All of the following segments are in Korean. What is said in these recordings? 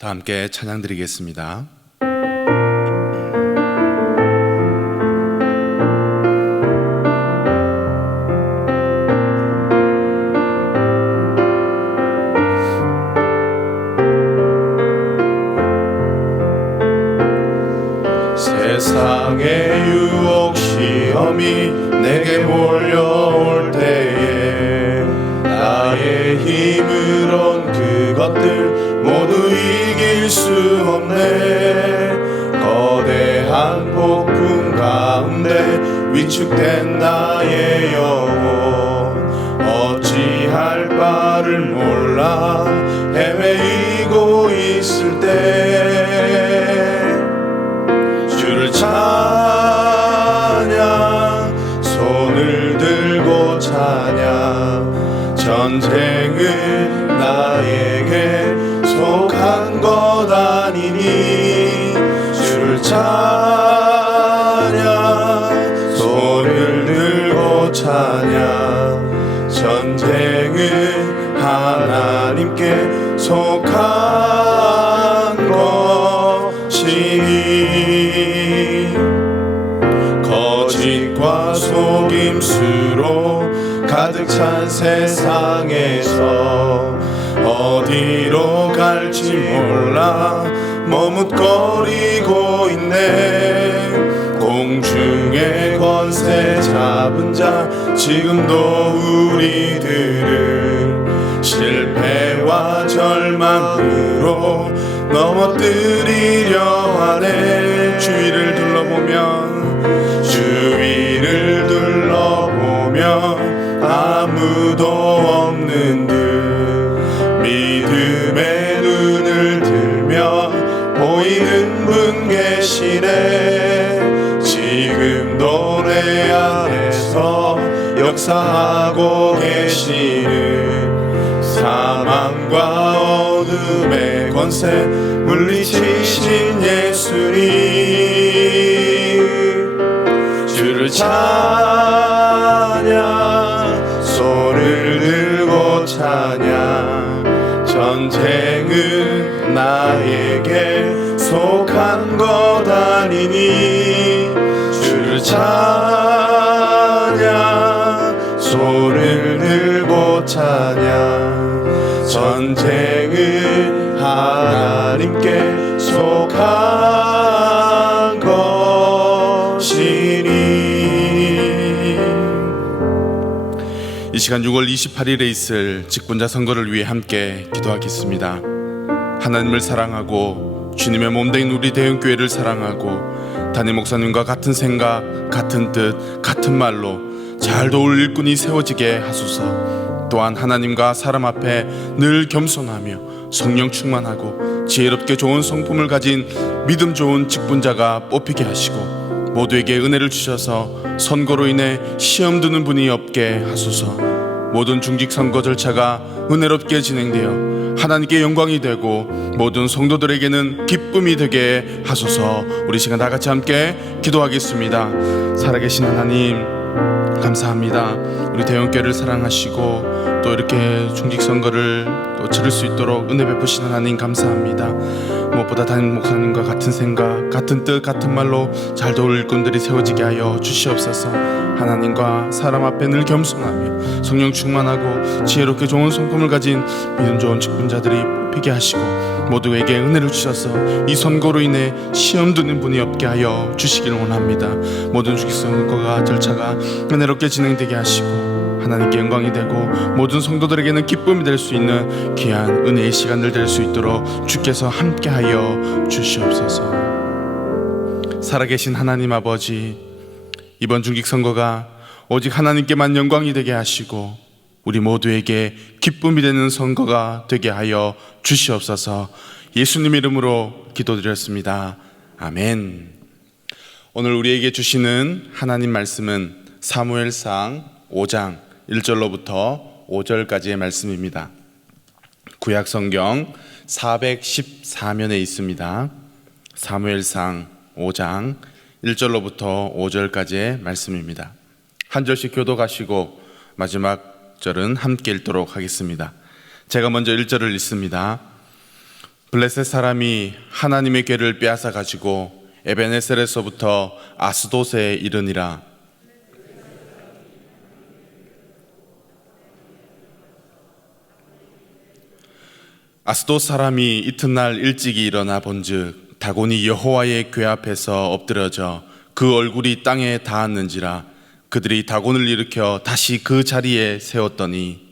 다 함께 찬양 드리겠습니다. 세상의 유혹 시험이 내게 몰려올 때에 나의 힘으론 그것들 모두 이길 수 없네. 거대한 폭풍 가운데 위축된 나의 영혼 어찌할 바를 몰라 헤매이고 있을 때 주를 찬양 손을 들고 찬양 전쟁은 나에게 속한 것 아니니 주를 찬양 손을 들고 찬양 전쟁은 하나님께 속한 것이니 거짓과 속임수로 가득 찬 세상에서 어디로 갈지 몰라 머뭇거리고 있네. 공중의 권세 잡은 자 지금도 우리들을 실패와 절망으로 넘어뜨리려 하네. 주위를 둘러보면 아무도 없는 듯 믿음의 눈을 들면 보이는 분 계시네. 지금도 내 안에서 역사하고 계시는 사망과 어둠의 권세 물리치신 예수님 주를 찬양 손을 들고 찬양 전쟁은 나에게 속한 것 아니니 주를 찬양 손을 들고 찬양 전쟁은 하나님께 속한 것이니. 이 시간 6월 28일에 있을 직분자 선거를 위해 함께 기도하겠습니다. 하나님을 사랑하고 주님의 몸된 우리 대형교회를 사랑하고 담임 목사님과 같은 생각, 같은 뜻, 같은 말로 잘 도울 일꾼이 세워지게 하소서. 또한 하나님과 사람 앞에 늘 겸손하며 성령 충만하고 지혜롭게 좋은 성품을 가진 믿음 좋은 직분자가 뽑히게 하시고 모두에게 은혜를 주셔서 선거로 인해 시험 드는 분이 없게 하소서. 모든 중직 선거 절차가 은혜롭게 진행되어 하나님께 영광이 되고 모든 성도들에게는 기쁨이 되게 하소서. 우리 시간 다 같이 함께 기도하겠습니다. 살아계신 하나님 감사합니다. 우리 대형교회를 사랑하시고 또 이렇게 중직선거를 또 치를 수 있도록 은혜 베푸신 하나님 감사합니다. 무엇보다 담임 목사님과 같은 생각, 같은 뜻, 같은 말로 잘 도울 일꾼들이 세워지게 하여 주시옵소서. 하나님과 사람 앞에 늘 겸손하며 성령 충만하고 지혜롭게 좋은 성품을 가진 믿음 좋은 직분자들이 뽑히게 하시고 모두에게 은혜를 주셔서 이 선거로 인해 시험 드는 분이 없게 하여 주시기를 원합니다. 모든 중직선거가 절차가 은혜롭게 진행되게 하시고 하나님께 영광이 되고 모든 성도들에게는 기쁨이 될 수 있는 귀한 은혜의 시간들 될 수 있도록 주께서 함께하여 주시옵소서. 살아계신 하나님 아버지, 이번 중직선거가 오직 하나님께만 영광이 되게 하시고 우리 모두에게 기쁨이 되는 선거가 되게 하여 주시옵소서. 예수님 이름으로 기도드렸습니다. 아멘. 오늘 우리에게 주시는 하나님 말씀은 사무엘상 5장 1절로부터 5절까지의 말씀입니다. 구약성경 414면에 있습니다. 사무엘상 5장 1절로부터 5절까지의 말씀입니다. 한 절씩 교독하시고 마지막 절은 함께 읽도록 하겠습니다. 제가 먼저 1절을 읽습니다. 블레셋 사람이 하나님의 궤를 빼앗아 가지고 에베네셀에서부터 아스돗에 이르니라. 아스돗 사람이 이튿날 일찍이 일어나 본즉 다곤이 여호와의 궤 앞에서 엎드려져 그 얼굴이 땅에 닿았는지라. 그들이 다곤을 일으켜 다시 그 자리에 세웠더니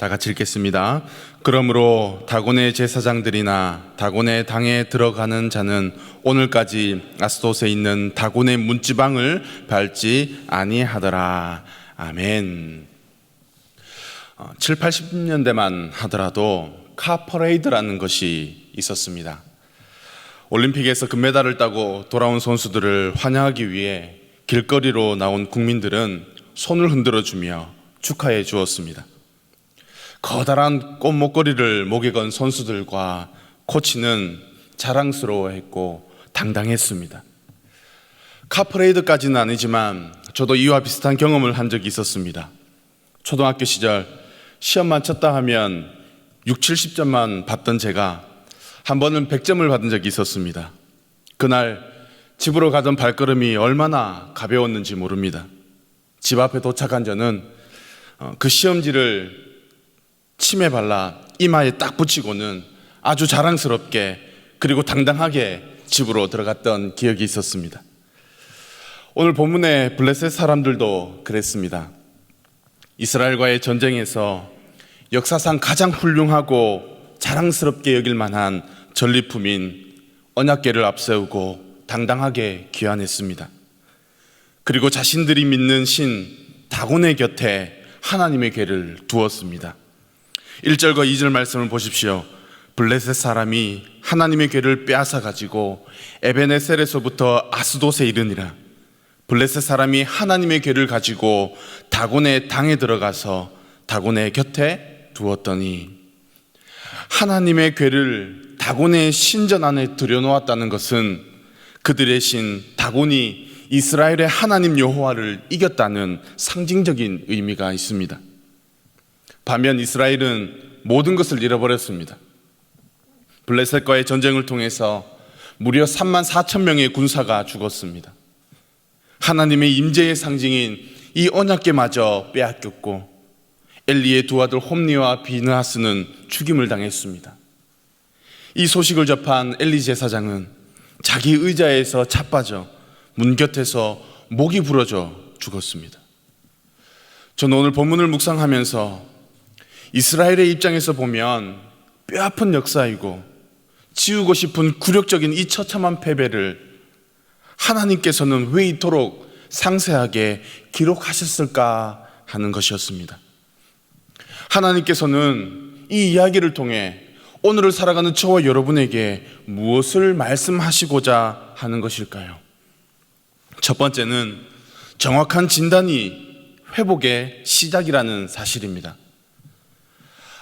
다 같이 읽겠습니다. 그러므로 다곤의 제사장들이나 다곤의 당에 들어가는 자는 오늘까지 아스돗에 있는 다곤의 문지방을 밟지 아니하더라. 아멘. 7, 80년대만 하더라도 카퍼레이드라는 것이 있었습니다. 올림픽에서 금메달을 따고 돌아온 선수들을 환영하기 위해 길거리로 나온 국민들은 손을 흔들어주며 축하해 주었습니다. 커다란 꽃목걸이를 목에 건 선수들과 코치는 자랑스러워했고 당당했습니다. 카퍼레이드까지는 아니지만 저도 이와 비슷한 경험을 한 적이 있었습니다. 초등학교 시절 시험만 쳤다 하면 6, 70점만 받던 제가 한 번은 100점을 받은 적이 있었습니다. 그날 집으로 가던 발걸음이 얼마나 가벼웠는지 모릅니다. 집 앞에 도착한 저는 그 시험지를 침에 발라 이마에 딱 붙이고는 아주 자랑스럽게 그리고 당당하게 집으로 들어갔던 기억이 있었습니다. 오늘 본문의 블레셋 사람들도 그랬습니다. 이스라엘과의 전쟁에서 역사상 가장 훌륭하고 자랑스럽게 여길 만한 전리품인 언약궤를 앞세우고 당당하게 귀환했습니다. 그리고 자신들이 믿는 신 다곤의 곁에 하나님의 궤를 두었습니다. 1절과 2절 말씀을 보십시오. 블레셋 사람이 하나님의 궤를 빼앗아 가지고 에베네셀에서부터 아스돗에 이르니라. 블레셋 사람이 하나님의 궤를 가지고 다곤의 당에 들어가서 다곤의 곁에 두었더니, 하나님의 궤를 다곤의 신전 안에 들여놓았다는 것은 그들의 신 다곤이 이스라엘의 하나님 여호와를 이겼다는 상징적인 의미가 있습니다. 반면 이스라엘은 모든 것을 잃어버렸습니다. 블레셋과의 전쟁을 통해서 무려 3만 4천 명의 군사가 죽었습니다. 하나님의 임재의 상징인 이 언약궤마저 빼앗겼고 엘리의 두 아들 홈니와 비느하스는 죽임을 당했습니다. 이 소식을 접한 엘리 제사장은 자기 의자에서 자빠져 문 곁에서 목이 부러져 죽었습니다. 저는 오늘 본문을 묵상하면서 이스라엘의 입장에서 보면 뼈아픈 역사이고 지우고 싶은 굴욕적인 이 처참한 패배를 하나님께서는 왜 이토록 상세하게 기록하셨을까 하는 것이었습니다. 하나님께서는 이 이야기를 통해 오늘을 살아가는 저와 여러분에게 무엇을 말씀하시고자 하는 것일까요? 첫 번째는 정확한 진단이 회복의 시작이라는 사실입니다.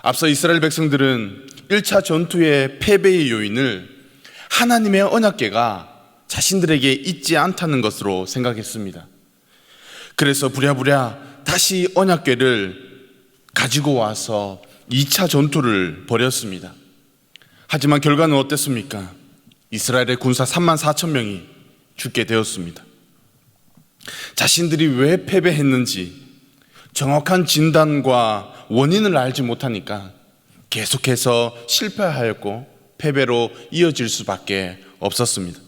앞서 이스라엘 백성들은 1차 전투의 패배의 요인을 하나님의 언약궤가 자신들에게 있지 않다는 것으로 생각했습니다. 그래서 부랴부랴 다시 언약궤를 가지고 와서 2차 전투를 벌였습니다. 하지만 결과는 어땠습니까? 이스라엘의 군사 3만 4천 명이 죽게 되었습니다. 자신들이 왜 패배했는지 정확한 진단과 원인을 알지 못하니까 계속해서 실패하였고 패배로 이어질 수밖에 없었습니다.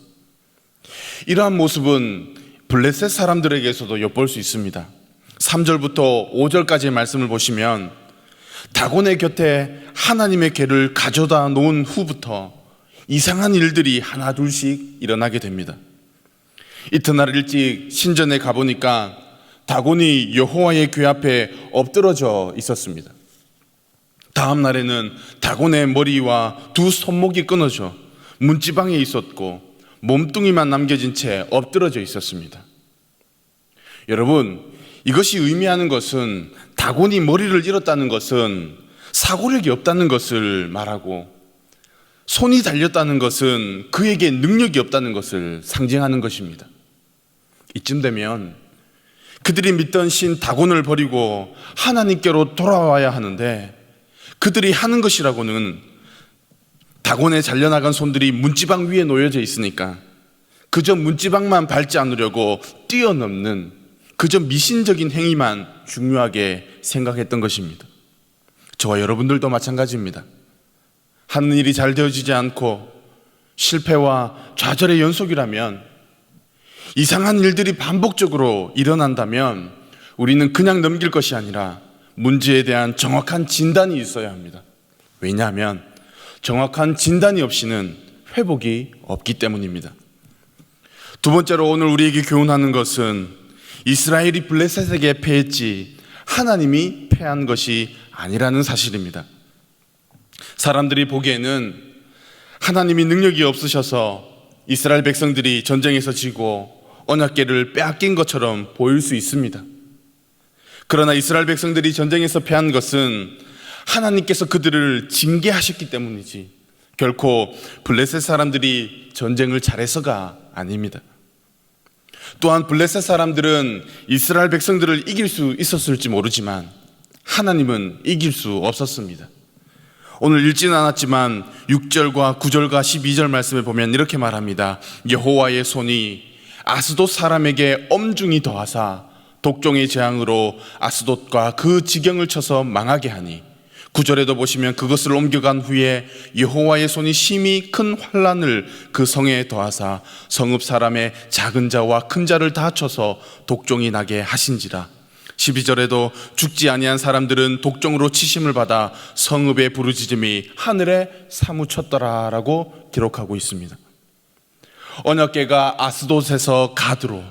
이러한 모습은 블레셋 사람들에게서도 엿볼 수 있습니다. 3절부터 5절까지의 말씀을 보시면 다곤의 곁에 하나님의 궤를 가져다 놓은 후부터 이상한 일들이 하나 둘씩 일어나게 됩니다. 이튿날 일찍 신전에 가보니까 다곤이 여호와의 궤 앞에 엎드러져 있었습니다. 다음 날에는 다곤의 머리와 두 손목이 끊어져 문지방에 있었고 몸뚱이만 남겨진 채 엎드러져 있었습니다. 여러분, 이것이 의미하는 것은 다곤이 머리를 잃었다는 것은 사고력이 없다는 것을 말하고 손이 달렸다는 것은 그에게 능력이 없다는 것을 상징하는 것입니다. 이쯤 되면 그들이 믿던 신 다곤을 버리고 하나님께로 돌아와야 하는데, 그들이 하는 것이라고는 다곤에 잘려나간 손들이 문지방 위에 놓여져 있으니까 그저 문지방만 밟지 않으려고 뛰어넘는 그저 미신적인 행위만 중요하게 생각했던 것입니다. 저와 여러분들도 마찬가지입니다. 하는 일이 잘 되어지지 않고 실패와 좌절의 연속이라면, 이상한 일들이 반복적으로 일어난다면 우리는 그냥 넘길 것이 아니라 문제에 대한 정확한 진단이 있어야 합니다. 왜냐하면 정확한 진단이 없이는 회복이 없기 때문입니다. 두 번째로 오늘 우리에게 교훈하는 것은 이스라엘이 블레셋에게 패했지 하나님이 패한 것이 아니라는 사실입니다. 사람들이 보기에는 하나님이 능력이 없으셔서 이스라엘 백성들이 전쟁에서 지고 언약궤를 빼앗긴 것처럼 보일 수 있습니다. 그러나 이스라엘 백성들이 전쟁에서 패한 것은 하나님께서 그들을 징계하셨기 때문이지 결코 블레셋 사람들이 전쟁을 잘해서가 아닙니다. 또한 블레셋 사람들은 이스라엘 백성들을 이길 수 있었을지 모르지만 하나님은 이길 수 없었습니다. 오늘 읽지는 않았지만 6절과 9절과 12절 말씀에 보면 이렇게 말합니다. 여호와의 손이 아스돗 사람에게 엄중히 더하사 독종의 재앙으로 아스돗과 그 지경을 쳐서 망하게 하니, 9절에도 보시면 그것을 옮겨간 후에 여호와의 손이 심히 큰 환난을 그 성에 더하사 성읍 사람의 작은 자와 큰 자를 다 쳐서 독종이 나게 하신지라. 12절에도 죽지 아니한 사람들은 독종으로 치심을 받아 성읍의 부르짖음이 하늘에 사무쳤더라라고 기록하고 있습니다. 언약궤가 아스돗에서 가드로,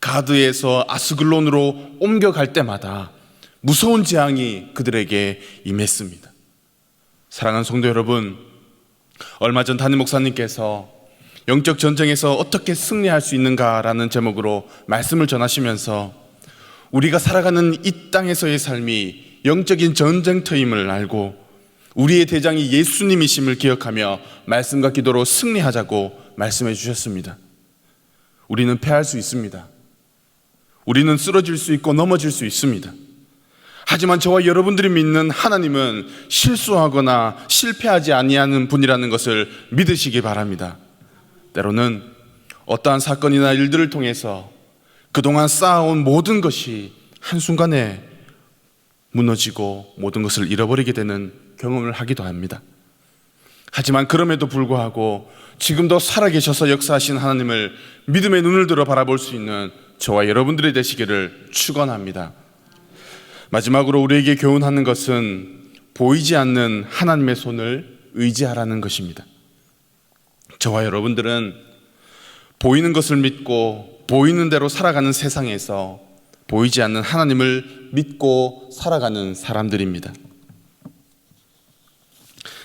가드에서 아스글론으로 옮겨갈 때마다 무서운 재앙이 그들에게 임했습니다. 사랑하는 성도 여러분, 얼마 전 담임 목사님께서 영적 전쟁에서 어떻게 승리할 수 있는가라는 제목으로 말씀을 전하시면서 우리가 살아가는 이 땅에서의 삶이 영적인 전쟁터임을 알고 우리의 대장이 예수님이심을 기억하며 말씀과 기도로 승리하자고 말씀해 주셨습니다. 우리는 패할 수 있습니다. 우리는 쓰러질 수 있고 넘어질 수 있습니다. 하지만 저와 여러분들이 믿는 하나님은 실수하거나 실패하지 아니하는 분이라는 것을 믿으시기 바랍니다. 때로는 어떠한 사건이나 일들을 통해서 그동안 쌓아온 모든 것이 한순간에 무너지고 모든 것을 잃어버리게 되는 경험을 하기도 합니다. 하지만 그럼에도 불구하고 지금도 살아계셔서 역사하신 하나님을 믿음의 눈을 들어 바라볼 수 있는 저와 여러분들이 되시기를 축원합니다. 마지막으로 우리에게 교훈하는 것은 보이지 않는 하나님의 손을 의지하라는 것입니다. 저와 여러분들은 보이는 것을 믿고 보이는 대로 살아가는 세상에서 보이지 않는 하나님을 믿고 살아가는 사람들입니다.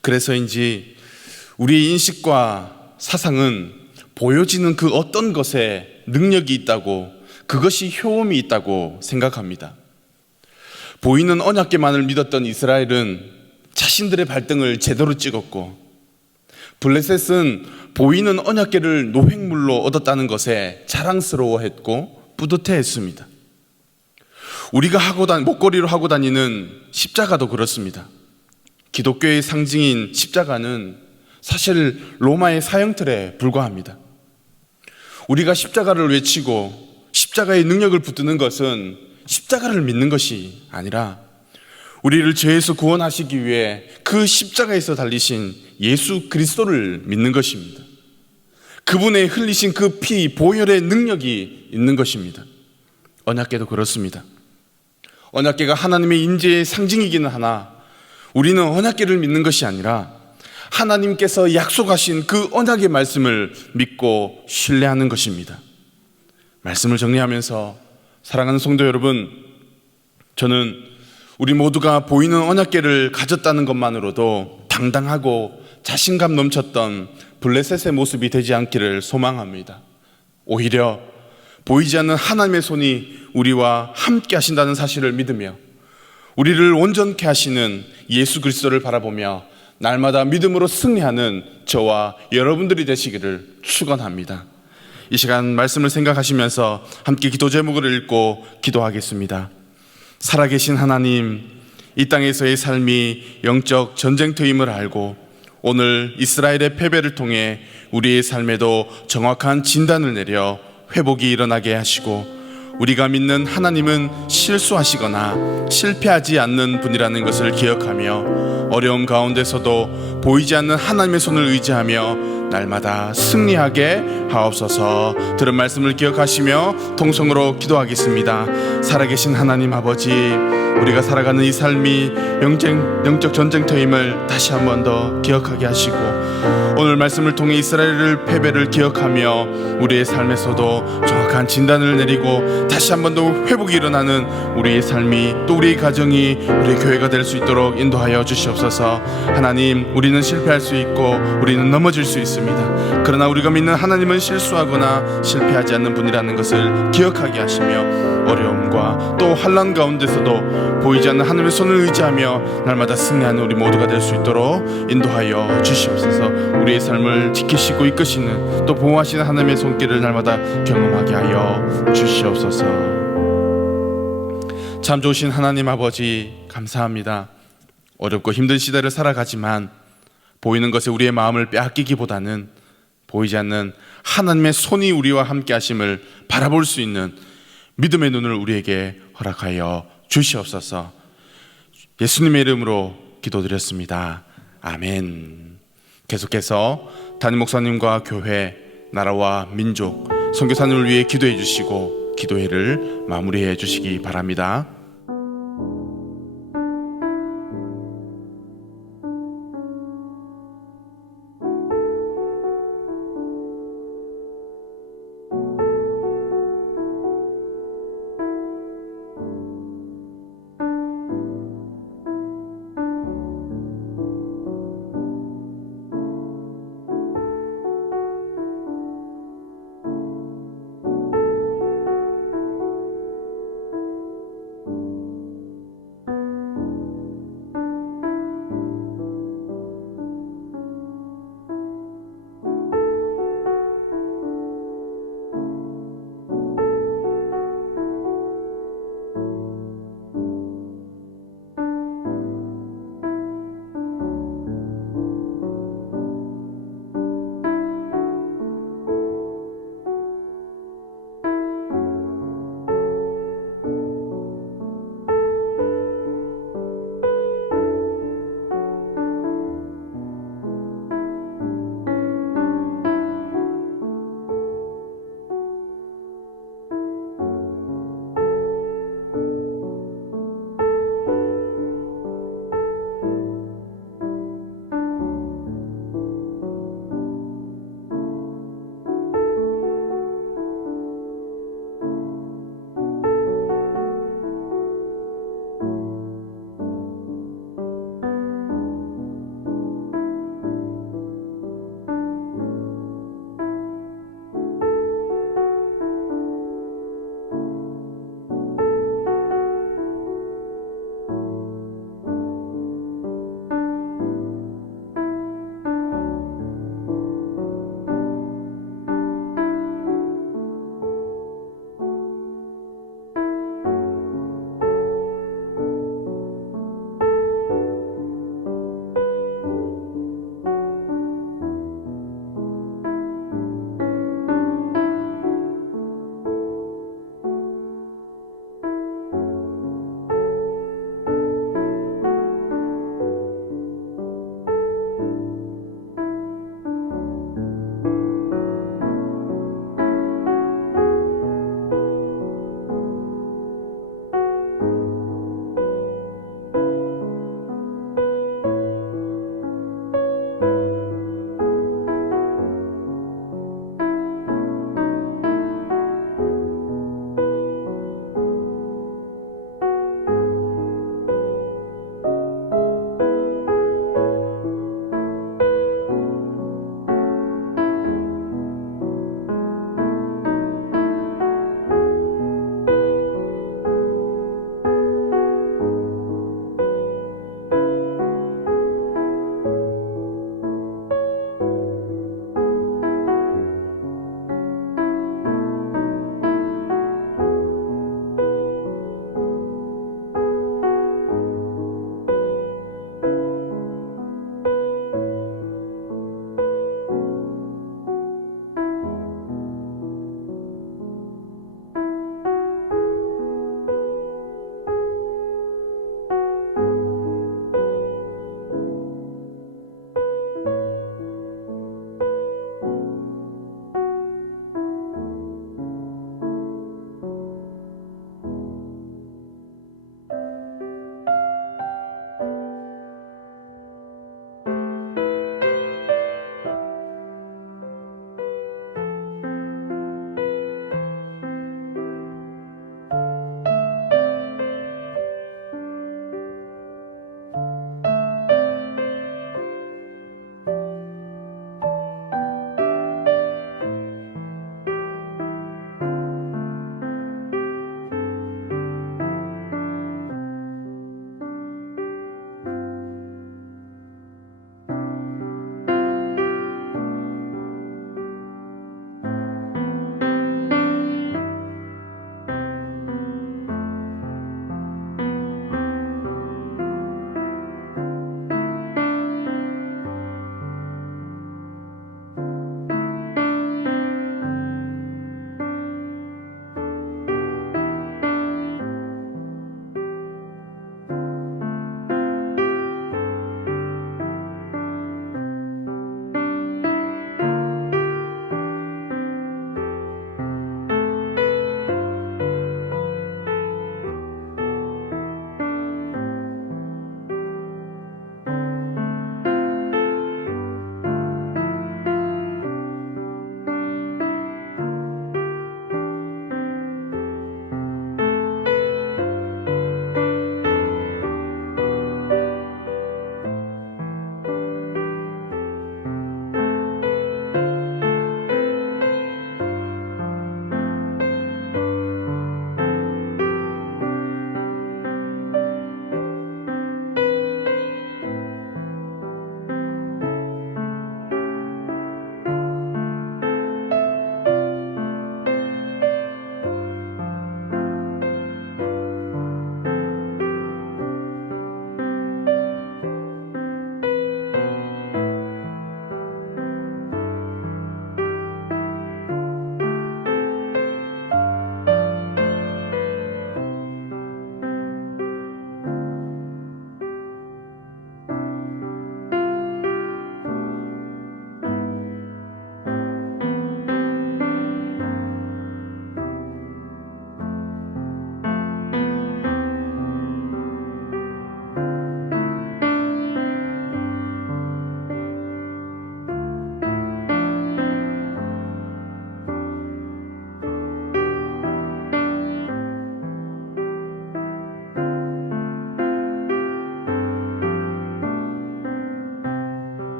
그래서인지 우리의 인식과 사상은 보여지는 그 어떤 것에 능력이 있다고, 그것이 효험이 있다고 생각합니다. 보이는 언약궤만을 믿었던 이스라엘은 자신들의 발등을 제대로 찍었고, 블레셋은 보이는 언약궤를 노획물로 얻었다는 것에 자랑스러워했고 뿌듯해했습니다. 우리가 목걸이로 하고 다니는 십자가도 그렇습니다. 기독교의 상징인 십자가는 사실 로마의 사형틀에 불과합니다. 우리가 십자가를 외치고 십자가의 능력을 붙드는 것은 십자가를 믿는 것이 아니라 우리를 죄에서 구원하시기 위해 그 십자가에서 달리신 예수 그리스도를 믿는 것입니다. 그분의 흘리신 그 피, 보혈의 능력이 있는 것입니다. 언약궤도 그렇습니다. 언약궤가 하나님의 인재의 상징이기는 하나 우리는 언약궤를 믿는 것이 아니라 하나님께서 약속하신 그 언약의 말씀을 믿고 신뢰하는 것입니다. 말씀을 정리하면서 사랑하는 성도 여러분, 저는 우리 모두가 보이는 언약궤를 가졌다는 것만으로도 당당하고 자신감 넘쳤던 블레셋의 모습이 되지 않기를 소망합니다. 오히려 보이지 않는 하나님의 손이 우리와 함께 하신다는 사실을 믿으며 우리를 온전케 하시는 예수 그리스도를 바라보며 날마다 믿음으로 승리하는 저와 여러분들이 되시기를 축원합니다. 이 시간 말씀을 생각하시면서 함께 기도 제목을 읽고 기도하겠습니다. 살아계신 하나님, 이 땅에서의 삶이 영적 전쟁터임을 알고 오늘 이스라엘의 패배를 통해 우리의 삶에도 정확한 진단을 내려 회복이 일어나게 하시고, 우리가 믿는 하나님은 실수하시거나 실패하지 않는 분이라는 것을 기억하며 어려움 가운데서도 보이지 않는 하나님의 손을 의지하며 날마다 승리하게 하옵소서. 들은 말씀을 기억하시며 통성으로 기도하겠습니다. 살아계신 하나님 아버지, 우리가 살아가는 이 삶이 영적 전쟁터임을 다시 한 번 더 기억하게 하시고, 오늘 말씀을 통해 이스라엘의 패배를 기억하며 우리의 삶에서도 정확한 진단을 내리고 다시 한 번 더 회복이 일어나는 우리의 삶이, 또 우리의 가정이, 우리의 교회가 될 수 있도록 인도하여 주시옵소서. 하나님, 우리는 실패할 수 있고 우리는 넘어질 수 있습니다. 그러나 우리가 믿는 하나님은 실수하거나 실패하지 않는 분이라는 것을 기억하게 하시며, 어려움과 또 환난 가운데서도 보이지 않는 하나님의 손을 의지하며 날마다 승리하는 우리 모두가 될 수 있도록 인도하여 주시옵소서. 우리의 삶을 지키시고 이끄시는, 또 보호하시는 하나님의 손길을 날마다 경험하게 하여 주시옵소서. 참 좋으신 하나님 아버지, 감사합니다. 어렵고 힘든 시대를 살아가지만 보이는 것에 우리의 마음을 빼앗기기보다는 보이지 않는 하나님의 손이 우리와 함께 하심을 바라볼 수 있는 믿음의 눈을 우리에게 허락하여 주시옵소서. 예수님의 이름으로 기도드렸습니다. 아멘. 계속해서 담임 목사님과 교회, 나라와 민족, 선교사님을 위해 기도해 주시고 기도회를 마무리해 주시기 바랍니다.